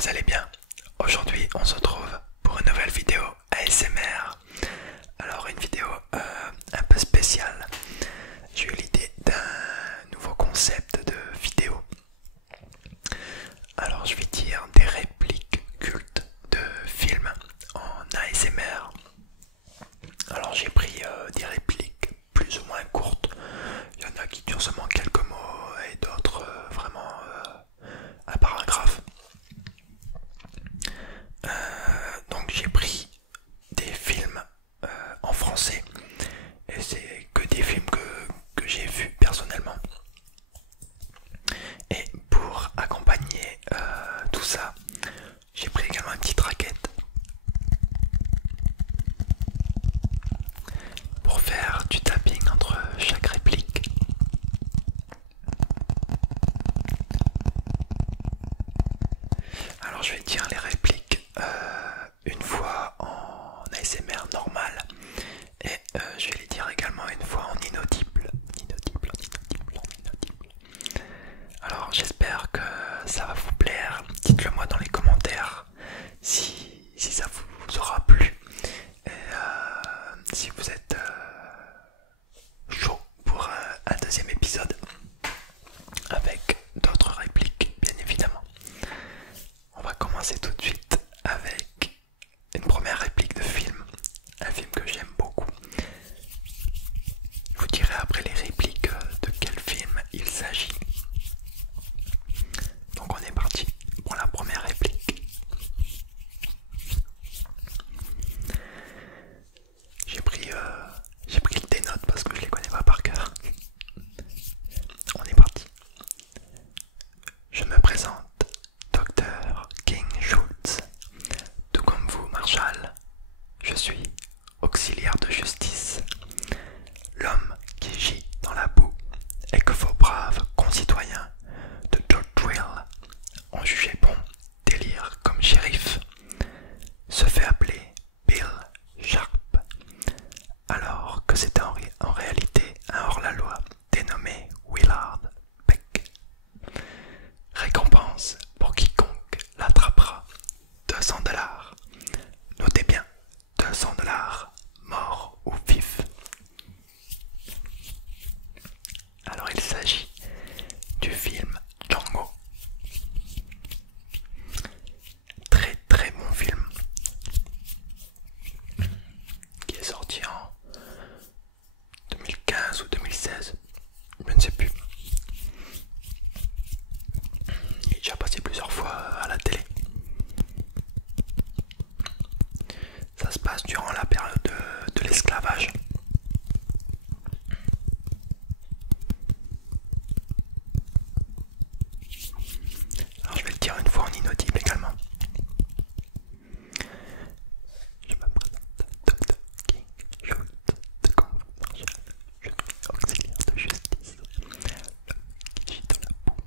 vous allez bien. Aujourd'hui on se retrouve pour une nouvelle vidéo ASMR. Alors une vidéo un peu spéciale. J'ai eu l'idée d'un nouveau concept de vidéo. Alors je vais dire des répliques cultes de films en ASMR. Alors j'ai pris des répliques plus ou moins courtes. Il y en a qui durent seulement quelques mots et d'autres vraiment un paragraphe. Donc j'ai pris des films en français et c'est que des films que j'ai vus personnellement. Et pour accompagner tout ça, j'ai pris également une petite raquette pour faire du tapping entre chaque réplique. Alors je vais dire les répliques une fois en ASMR normal et je vais les dire également une fois en inaudible. Alors j'espère que ça va vous plaire. Dites-le moi dans les commentaires si ça vous aura plu. Et si vous êtes chaud pour un deuxième épisode avec d'autres répliques bien évidemment. On va commencer tout de suite avec une première réplique de film, un film que j'aime beaucoup. Je vous dirai après les répliques de quel film il s'agit. Donc on est parti pour la première réplique. J'ai pris des notes parce que je les connais pas par cœur. On est parti. Je me présente, Dr King Schultz. Tout comme vous, Marshall, je suis auxiliaire de justice, l'homme qui gît dans la boue et que vos braves concitoyens de Dodrill ont jugé bon d'élire comme shérif se fait appeler Bill Sharp, alors que c'était en réalité un hors-la-loi dénommé Willard Peck. Récompense pour quiconque l'attrapera, 200 $. Notez bien, 200 $, mort ou vif. Alors il s'agit du film Django. Très très bon film qui est sorti en 2015 ou 2016, je ne sais plus. Il est déjà passé plusieurs fois à la télé. Ça se passe durant la période de l'esclavage. Alors je vais le dire une fois en inaudible également. Je me présente, Dr King Schultz, de Kung Fu Martial. Je suis auxiliaire de justice, l'homme qui gît dans la boue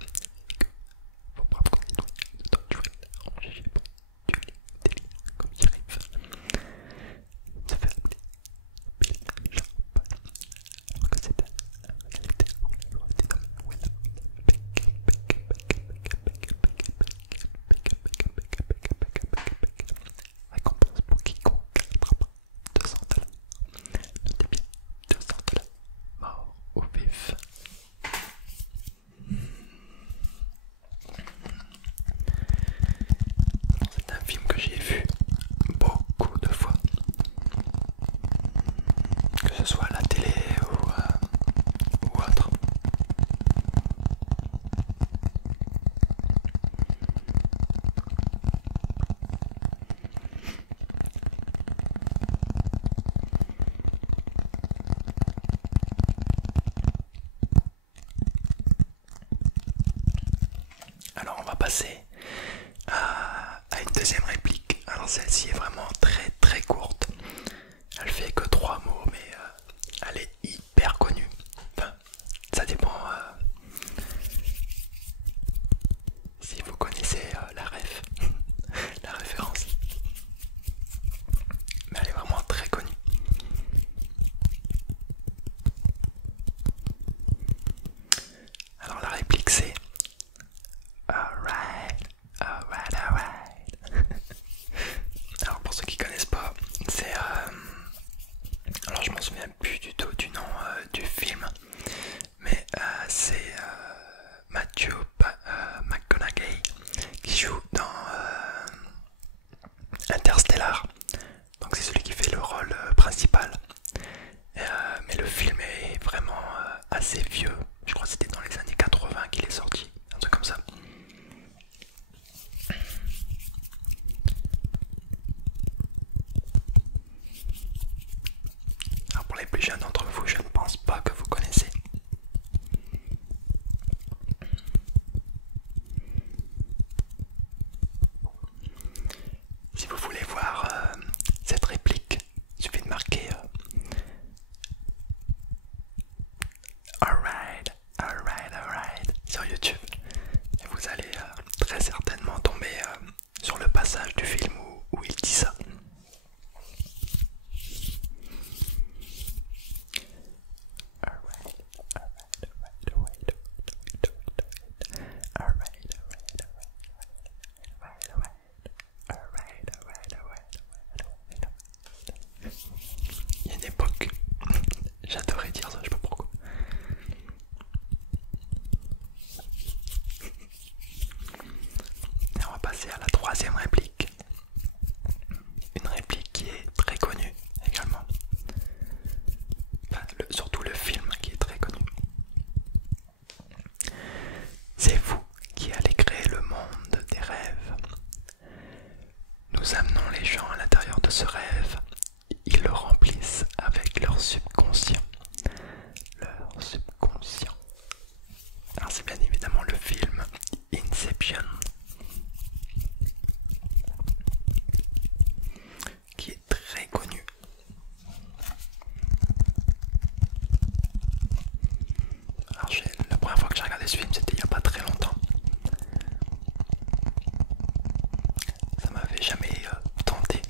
et que vos braves concitoyens de Dodrill ont jugé bon d'élire comme shérif se fait appeler Bill Sharp, alors que c'était en réalité la loi dénommée Willard Peck. Récompense pour quiconque l'attrapera, 200 $. Notez bien, 200 $, mort ou vif. C'est un film que j'ai vu beaucoup de fois, que ce soit à la télé ou autre. Alors on va passer à une deuxième réplique. Alors celle-ci est vraiment très très courte. Elle fait que 3 mots mais elle est hyper connue. Enfin, ça dépend si vous connaissez la ref, la référence. Mais elle est vraiment très connue. Alors la réplique c'est alright, alright, alright. deuxième réplique. Une réplique qui est très connue également. Enfin, surtout le film qui est très connu. C'est vous qui allez créer le monde des rêves. Nous amenons les gens à l'intérieur de ce rêve. Ils le remplissent avec leur subconscient. Leur subconscient. Alors c'est bien évidemment le film Inception, qui est très connu. Alors la première fois que j'ai regardé ce film, c'était il n'y a pas très longtemps. Ça m'avait jamais tenté.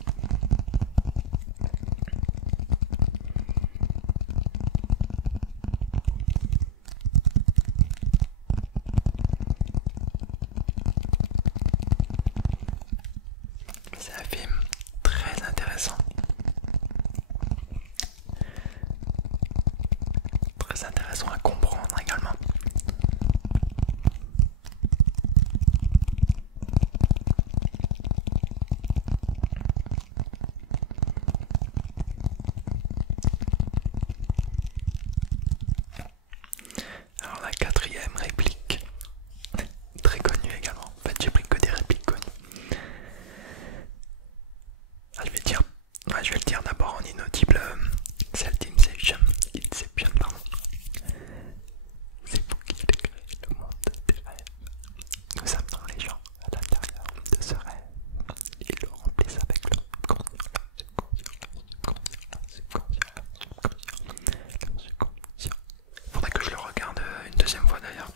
C'est un film très intéressant. Très intéressant à comprendre également. Alors la quatrième réplique, très connue également. En fait j'ai pris que des répliques connues. Ah, je vais le dire d'abord en inaudible, celle d'Inception. Inception, pardon. C'est vous qui allez créer le monde des rêves. Nous amenons les gens à l'intérieur de ce rêve. Ils le remplissent avec leur subconscient. Faudrait que je le regarde une deuxième fois d'ailleurs.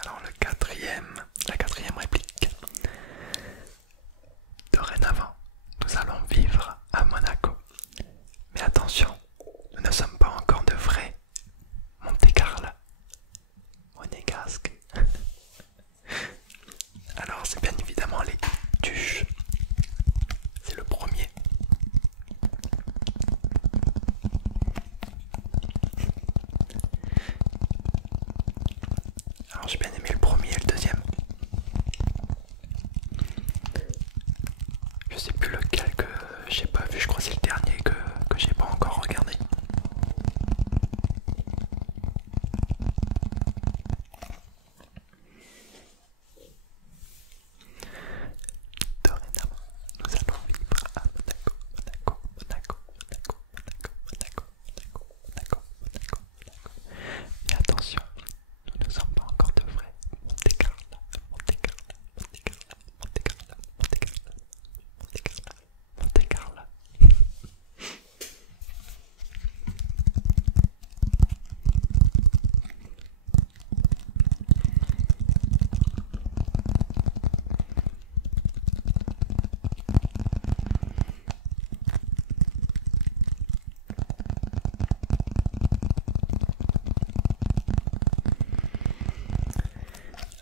Alors la quatrième réplique. Dorénavant, nous allons vivre à Monaco. Mais attention, nous ne sommes pas encore de vrais Monte-Carlo. Monégasque. Alors c'est bien évidemment les tuches. C'est le premier. Alors j'ai bien aimé le premier et le deuxième. Je sais plus lequel que j'ai pas vu, je crois que c'est le dernier que j'ai pas encore regardé. Dorénavant, nous allons vivre à Monaco, Monaco, Monaco, Monaco, Monaco, Monaco, Monaco, Monaco, Monaco. Mais attention, nous ne sommes pas encore de vrais Monte-Carlo, Monte-Carlo, Monte-Carlo, Monte-Carlo, Monte-Carlo, Monte-Carlo, Monte-Carlo.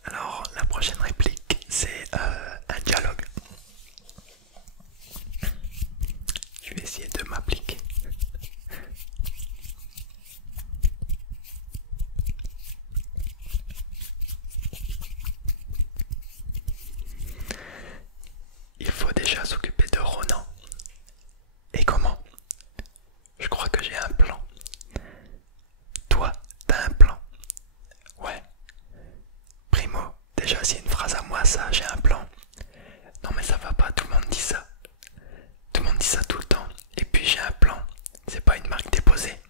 Alors la prochaine réplique c'est un dialogue. Je vais essayer de m'appliquer. Il faut déjà s'occuper de Ronan. Et comment? Je crois que j'ai un plan. Toi, t'as un plan? Ouais. Primo, déjà c'est une phrase à moi ça, j'ai un plan. Non mais ça va pas, tout le monde dit ça. Tout le monde dit ça tout le temps. Et puis j'ai un plan, c'est pas une marque déposée.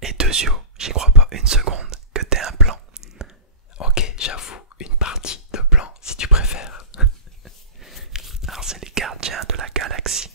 Et Dezio, j'y crois pas une seconde que t'aies un plan. Ok, j'avoue, une partie de plan si tu préfères. Alors c'est les gardiens de la galaxie.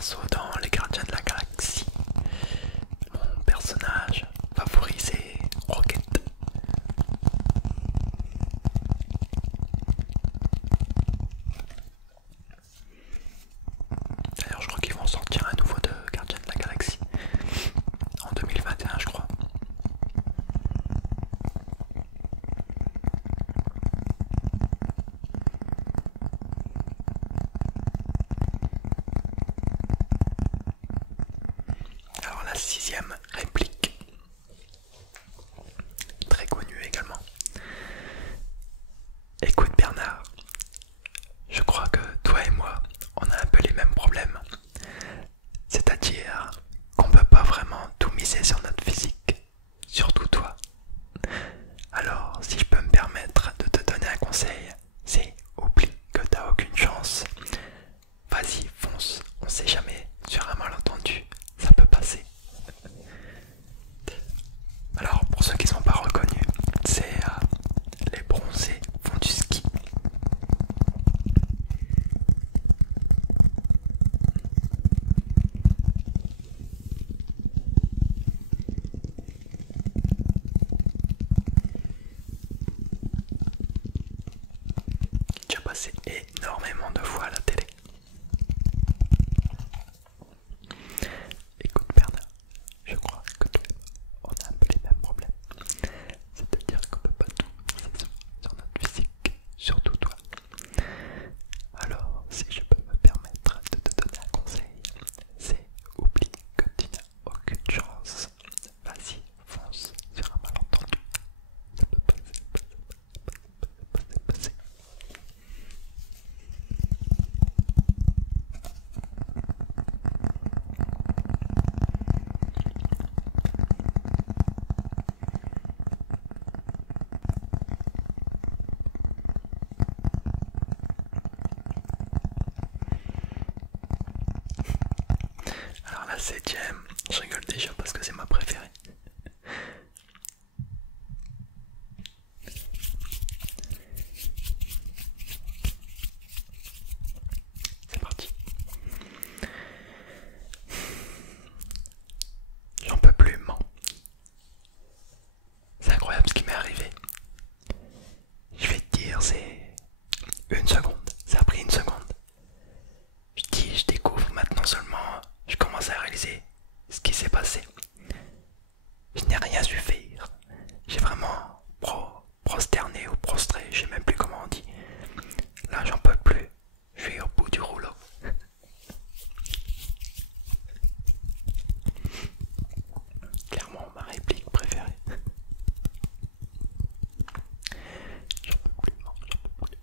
perso dans Les Gardiens de la Galaxie. Mon personnage favori c'est Rocket. D'ailleurs je crois qu'ils vont sortir un nouveau de Gardiens de la Galaxie en 2021 je crois. Alors la sixième réplique, très connue également. Écoute Bernard, je crois que toi et moi, on a un peu les mêmes problèmes. C'est-à-dire qu'on ne peut pas vraiment tout miser sur notre physique, surtout toi. Alors si je peux me permettre de te donner un conseil, c'est oublie que t'as aucune chance. Vas-y, fonce, on sait jamais, sur un malentendu, ça peut passer. Alors pour ceux qui ne sont pas reconnus, c'est les bronzés font du ski. Qui a passé énormément de fois à la télé. Écoute Bernard, je crois que toi, on a un peu les mêmes problèmes. C'est-à-dire qu'on peut pas tout miser sur notre physique, surtout toi. Alors, si je peux me permettre de te donner un conseil, c'est oublie que tu n'as aucune chance. Vas-y, fonce sur un malentendu. Ça peut passer, passer. Alors la septième, je rigole déjà parce que c'est ma préférée. C'est parti. J'en peux plus, man. C'est incroyable ce qui m'est arrivé. Je vais te dire, c'est une seconde. Ça a pris une seconde. Je découvre maintenant seulement, je commence à réaliser ce qui s'est passé. Je n'ai rien su faire. J'ai vraiment prosterné ou prostré, je sais même plus comment on dit. Là j'en peux plus. Je suis au bout du rouleau. Clairement ma réplique préférée. J'en peux plus, non, j'en peux plus.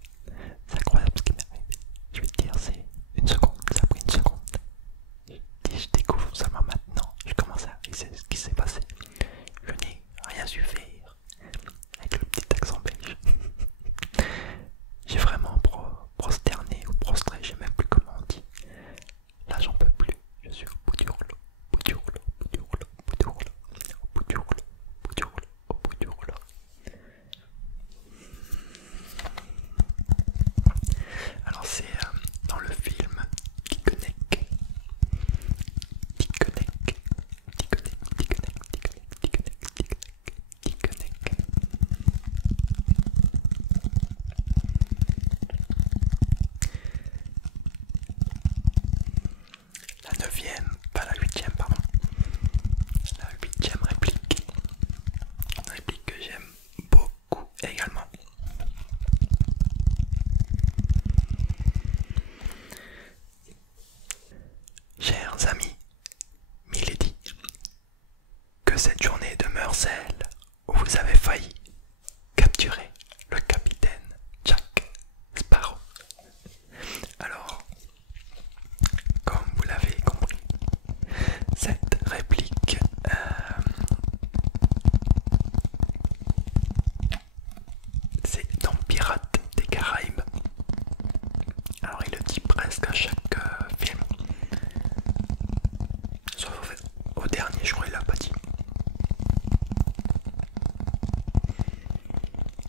C'est incroyable ce qui m'est arrivé. Je vais te dire, c'est une seconde, ça a pris une seconde. Je découvre seulement maintenant, je commence à réaliser ce qui s'est passé. Je n'ai rien su faire. Avec le petit accent belge. J'ai vraiment prosterné ou prostré, je sais même plus comment on dit. Là j'en peux plus, je suis au bout du rouleau, au bout du rouleau, au bout du rouleau, au bout du rouleau, au bout du rouleau, au bout du rouleau, au bout du rouleau. Alors c'est dans le film Titanic. La neuvième, pas la huitième, pardon. La huitième réplique. Une réplique que j'aime beaucoup également. Chers amis, Milady, que cette journée demeure celle où vous avez failli capturer le capitaine Jack Sparrow. Alors, comme vous l'avez compris, cette réplique c'est dans Pirates des Caraïbes. Alors il le dit presque à chaque film. Sauf au dernier, je crois qu'il l'a pas dit.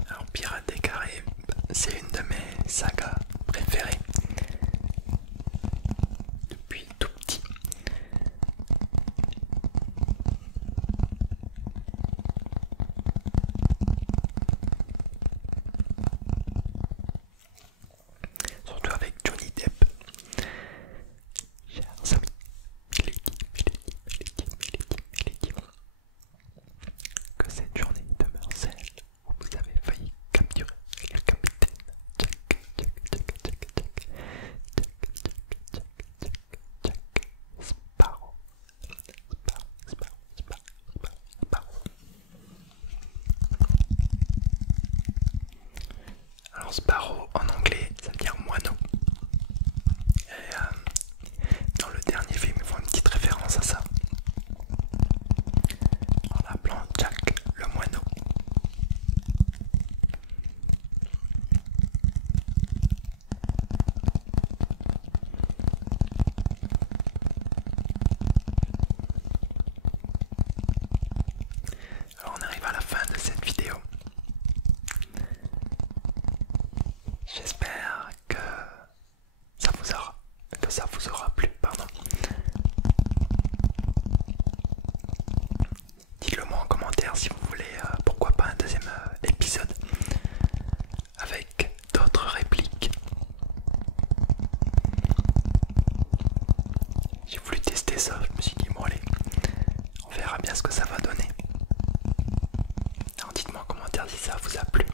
Alors Pirates des Caraïbes, c'est une de mes sagas préférées. Depuis tout petit. Alors sparrow en anglais ça veut dire moineau. Et dans le dernier film ils font une petite référence à ça en l'appelant Jack le moineau. Alors on arrive à la fin de cette vidéo. J'espère que ça vous aura plu, pardon. Dites-le moi en commentaire si vous voulez, pourquoi pas un deuxième épisode avec d'autres répliques. J'ai voulu tester ça, je me suis dit bon allez, on verra bien ce que ça va donner. Alors dites-moi en commentaire si ça vous a plu.